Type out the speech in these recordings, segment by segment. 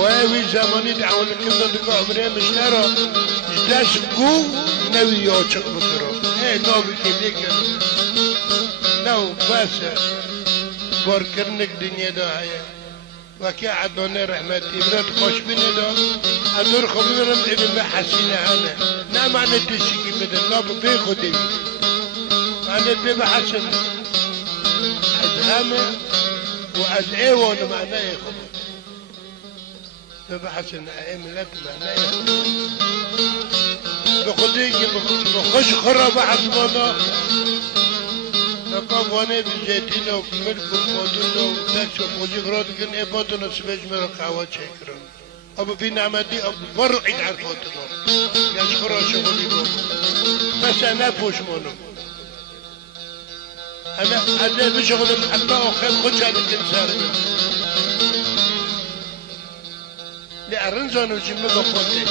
وهاوي زماني دعوة لكنا دقاء عمرية مشترى جداش قو نوي يوشق بكرو ايه نوبي كليك نو باسا باركرنك دنيا دا هيا وكي عدونا رحمتي بلاد خوش بني دا ادور خبيرم ابن ما حسينة انا نا معنى تشيكي بدن لا ببي خدي معنى بي حسن ازهامه واز ايوان معناه يخبر ببحث ان ائمة معناه بخديك بخش خرب عزمانا نقام وانا بزيتنا وملك وموتنا وتاكس وموزيك رادكن ايباتنا سباج مرق عواد شاكرا ابو في نعمتي ابو برعين عرفاتنا يشخرا شغلي بو بس انا فوش مونو انا بشغل حتى اخير خدش هذا الانسان لأرنزان وجمع بخوته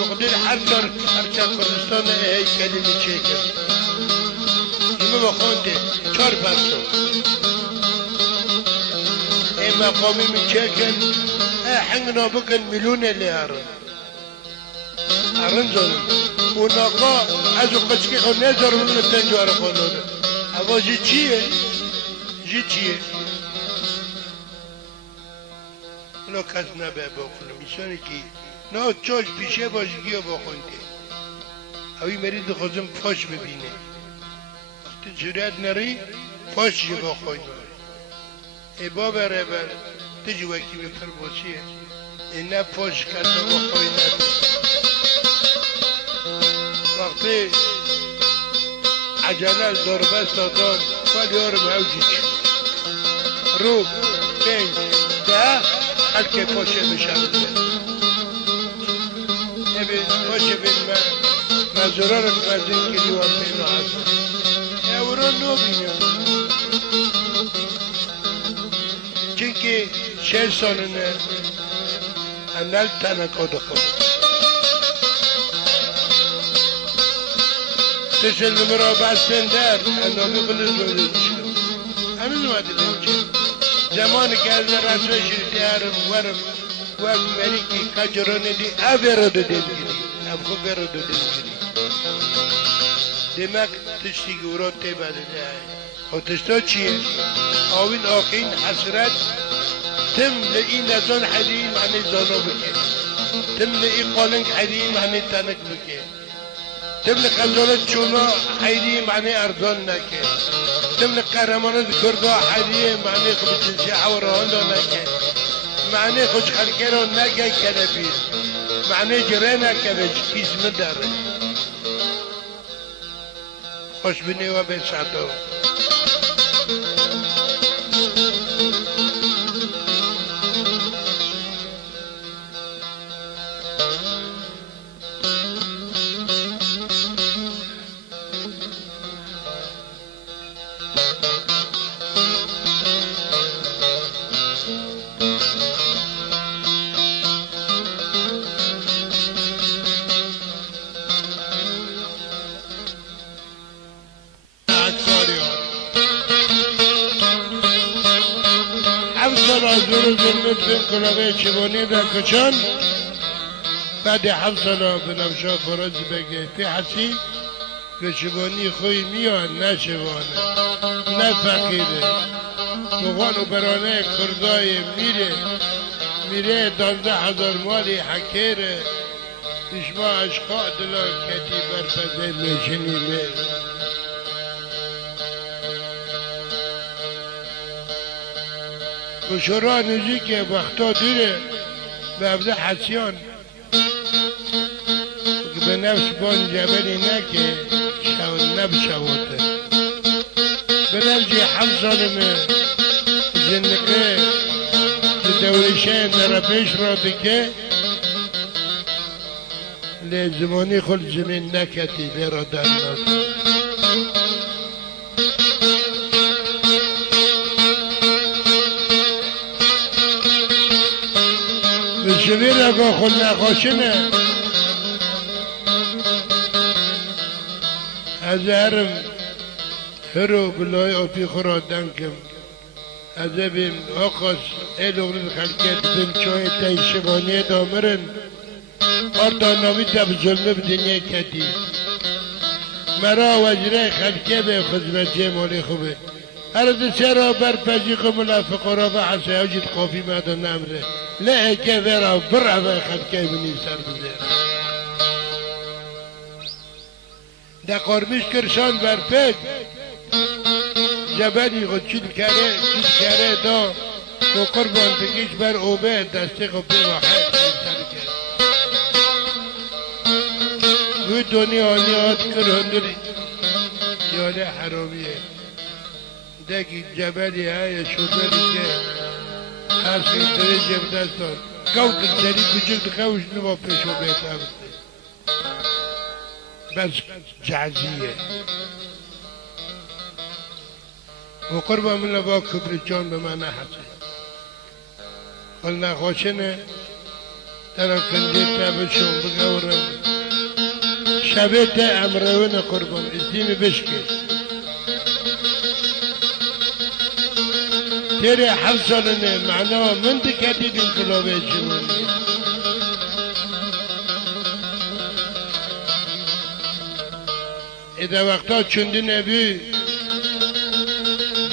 وقدر حرشار كردستان هاي كلمة شيكر جمع بخوته چار برسو اي مقامي من شيكر حنقنا بكن مليون اللي أرنزان وناقا ازو قشكي خو نزر من التنجوار خونونه اما جي چيه لو کس نبه بخونم میشانی که نه چاش پیشه باشگی رو بخونده اوی مرید خوزم فاش ببینه تو جرات نری فاش جو بخونده ای بابا ربر تجو وکی بکر باشیه این نه فاش کسا بخونده وقتی عجله داربست دادان ولی آرم هوجی چی روب پنج ده هلکه پاشه بشم ابن پاشه بین مزرار مزین کلی و پینا هستم اورا نو بینم چونکه 6 سالنه انال تنکا دخل تشل نمرا بستن در انامی بلزوری بشکم هنوز اومده بینچه زمانی که از رسول شریفی ورم و مریکی کجرانه دی اوه دو دلگیری افخو رو دو دلگیری دمک تشتی گورا تیبه ده و تشتا چیه؟ آوین آخین حسرت تم لئی نزان حدیم معنی زانا بکه تم لئی قالنگ حدیم معنی تنک بکه تم لخزانت چونا حدیم معنی ارزان نکه تم لقهرمانات کردا حدیه معنی خود جنسی حوران دا نکه معنی خوش خلکه را نگه کنفیر معنی جره نکه بچ کیسم داره خوش بینی و به سعدو بین کلاوه چبانی در کچان بعد 7 سالا بنفشا فرازی بگه پی حسی به چبانی خوی میان نه چبانه نه فقیره مغان و برانه کردای میره 12,000 مالی حکیره دشما عشقا دلا کتی برپزه میشنی میره و شورا نوزی که وقتا دیره به عبده حسیان که به نفس بان جبلی نکه نبشواته به نفسی 7 سالمه زندقه که دورشن در پیش را بکه لزمانی خود زمین نکتی لیرا در ناس شویر اگه خود نخوشنه از هرم هرو بلای آبی خورا دنکم ازبیم آقاس ایلوغل خلکت بیم چای تای شبانیه دامرن آردا نامی تب ظلمه بدنیا کتی مرا وجره خلکه به خزمتی مالی خوبه هر دسرا بر پجی قملا فقرا و حسی اجید قافی مادن نمره لا که ورا برع و خلکه بنی سر بزیر ده قرمش کرشان بر پد جبلی خود چیل کره دا و قربان بگیش بر اوبه دسته خود به واحد سر کرد و دنیا آنیات کرندری یاله حرامیه دکی جبلی های شبری که خاصی داره جب دستان قوت سری کچک خوش نما پیشو بیتا بس جعزیه و قربان من با کبرچان به من حسن قلنا خوشنه ترى كنديت بشوم بقورم شبيت امرون قربان اسمي بشكي ترى حصلنا معناه من تكادي انقلاب الجمهورية اذا وقتا چندن ابي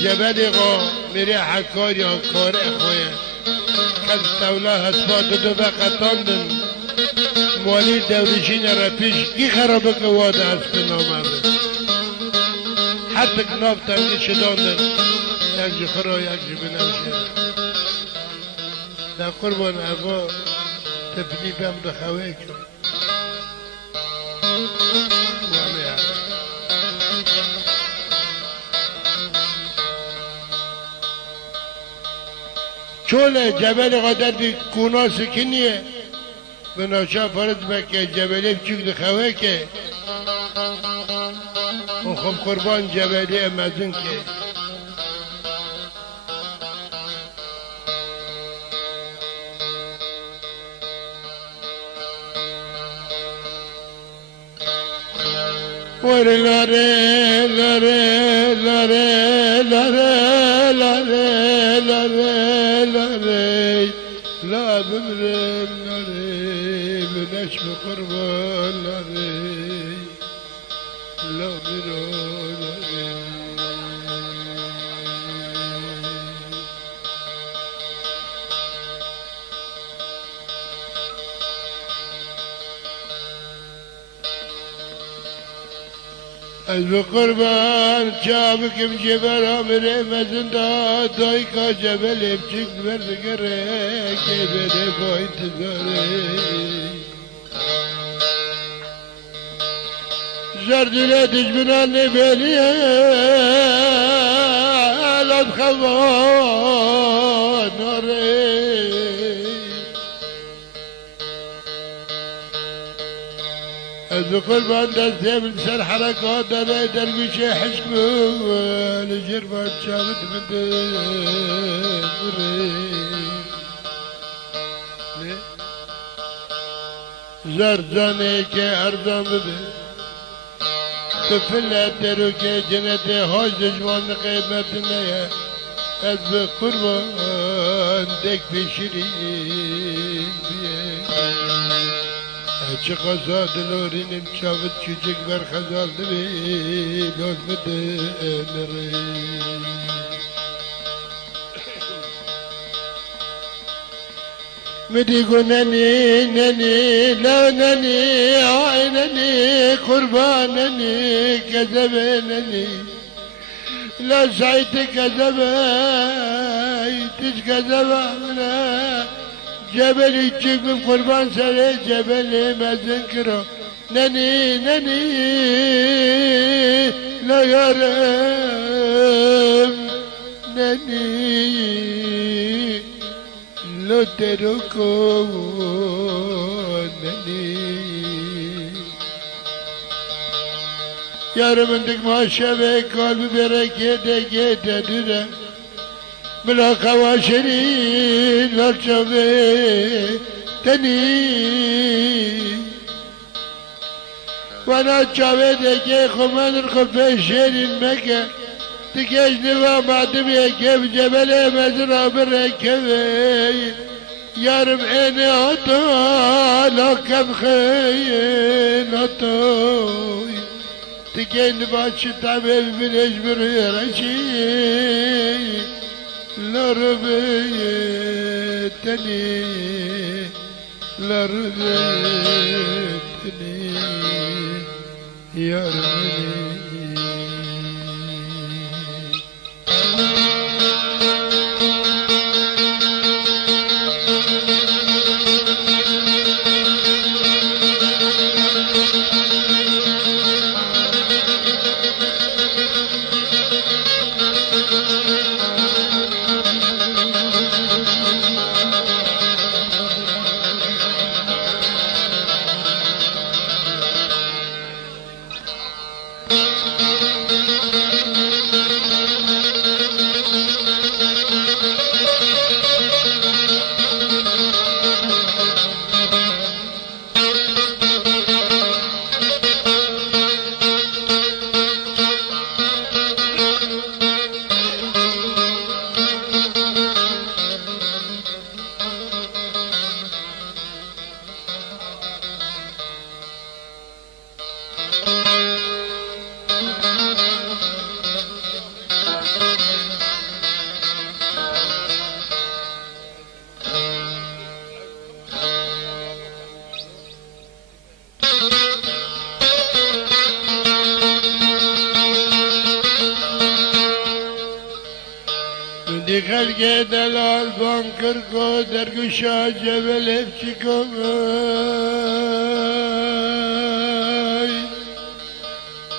جبل غا میره حکار یا کار اخواه کس تولا حسبات دو وقتاندن مالی دورشین را پیش کی خرابه که واده هست نامرده حتی کناف تنگی شداندن یک جی خرا یک جی بنوشه در قربان ابا تفنیبم دخواه کن چول جبل قدر بی کونا سکنیه به ناچا فرض بکه جبلی بچوک دخواه که و خب قربان جبلی امازون که ور لاره لاره لاره لاره لاره لاره لاره لا بمرم لاره بنشم قربان لاره لا برو لاره از قربان چابکم جبر آمره مزنده دای کا جبل بچک بردگره که بده با انتظاره زردله دجمنان نبیلیه لاد خواه ناره از قربان دستم سر حرکات داره درویش حشم لجربات شابت بده زرزانه که ارزان بده تفلت درو که جنت هاش دجوان قیمت نیه از قربان دک پیشیرین بیه چه قصا دلورینم چاوت چوچک بر خزال دوی لوز بده نره مدیگو ننی ننی لا ننی آی ننی قربان ننی کذبه ننی لا سعیت کذبه تش کذبه منه جبل چکم قربان سره جبل مزن کرو ننی ننی لا یارم ننی لو درو کو ننی یارم اندک ماشوه کال برکه دگه ددوره بلا خواشري لرشوه تني وانا شوه دكي خمان الخفة شيرين مكة تكشني ومعدم يكيف جبل مزرعة بالركبين يا ربعيني عطا لو كم خين عطاي تكين باتش تعمل من اجبر رشي لا ربيتني لا ربيتني يا ربي دی خلق دلال بانکر کو درگوشا جبل افچکو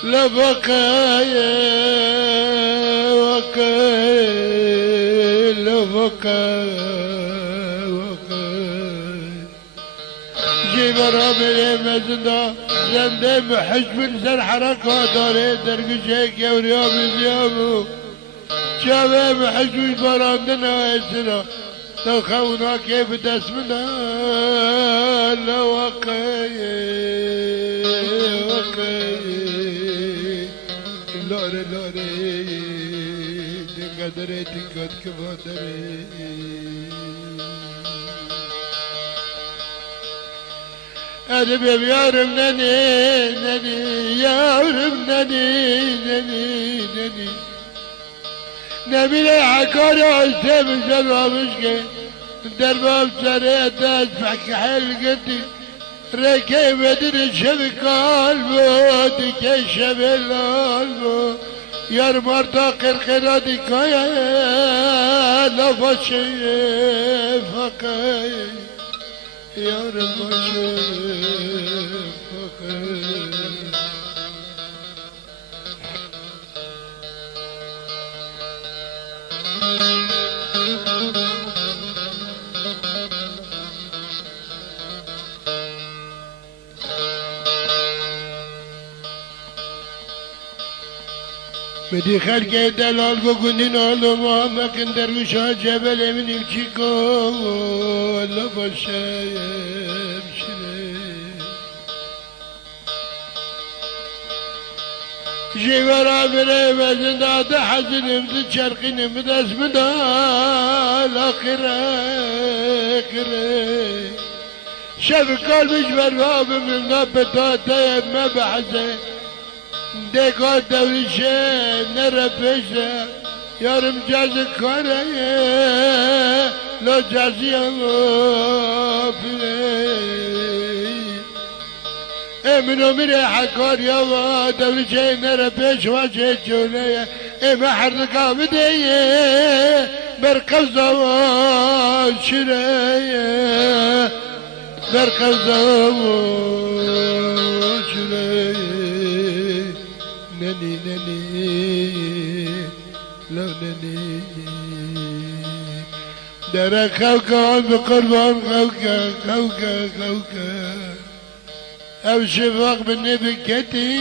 لبقای وقای لبقای جبرا بلی مزدا زنده بحجب سر حرکات داره درگوشا کوریا بزیابو شابه محجوج براندنا اسنا لو خونا كيف تسمنا لو وقاي وقاي لوري لوري تنقدري تنقد كفادري أنا بيبي يا رب نني نني يا رب نني نني نني نبيل عكاري عزيم الجلوة مشكي درباب سريت أدفعك حلقتي ركي بدر شبك قلبه دكي شبل قلبه يا مرتا قرقرة دكايا لفشي فقاي يا رفشي فقاي بدي خلق دلال بقولين علوما ما كن دروشا جبل من يمشيكو ولا بشايب شري جيورا بري بزنداد حزن مد شرقين مد اسمدا الاخرة كري شاف قلبي جبر من نبتا تيب ما بحزن دكا دولشة نرفشة يارم جاز كاري لو جازي الله بلي امنو مري حكار يا دولشة نرفش واجه جولي اما حرقا بدي مركز زوان شري مركز زوان شري نني نني لو نني درا خوكا بقربان خوكا خوكا خوكا او شفاق بالنبي كتي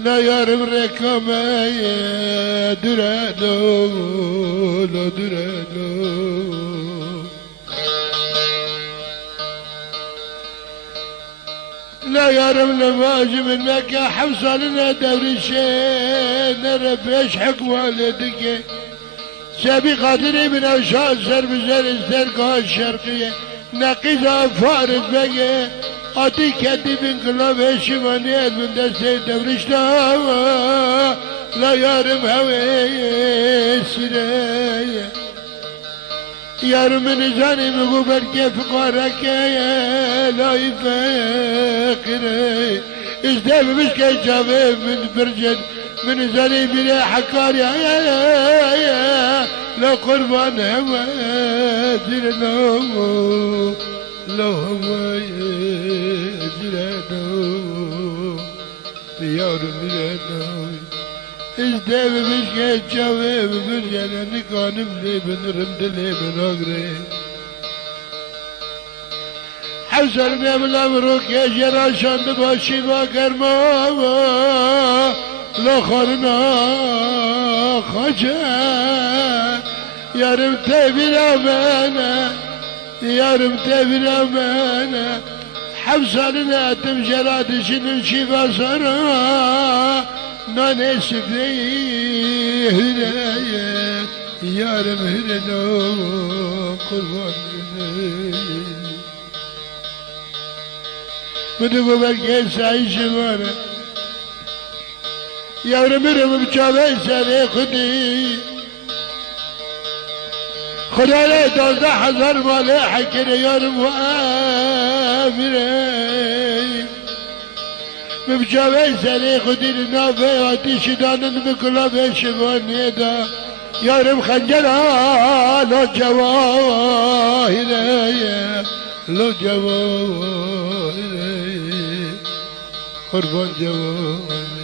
لا يارب ركما يا درانو لا درانو لا لا يارم نماز من مكة حوصلنا دور الشين نربيش حكم والدك سابي قادري من أوشاء سر بزر الزرقاء الشرقية نقيزة فارس بقى أتي كدي من قلوب الشمانيات من دستي دورشتا لا يارم هوي سرايا يارم من زاني مغوبر كيف قارك لا يفكر ازداب بشكي شابه من برجن من زاني بلا حكار يا لا قربان هوا زرنو لو هوا زرنو يارم زرنو ازداب بشكي شابه من برجن اني كانم لي بن رمد لي بن اغري حوصل بهم الامروك يا جراشان باشي ما كرما لا خرنا خجا يا رب تبي الامانه يا رب تبي الامانه حوصلنا تمجرات شنو شفا صرا نانس فيه هدايا يا رب هدنا قربان بدو بلقي سعي شمانه يا رب رب بشابه سري خدي خدا لا 12,000 مال حكر يا رب وامري بشابه سري خدي النافع واتي شدان بكلا بشبان يدا يا رب خنجرها لو جواهر لو جواهر قربان جواهر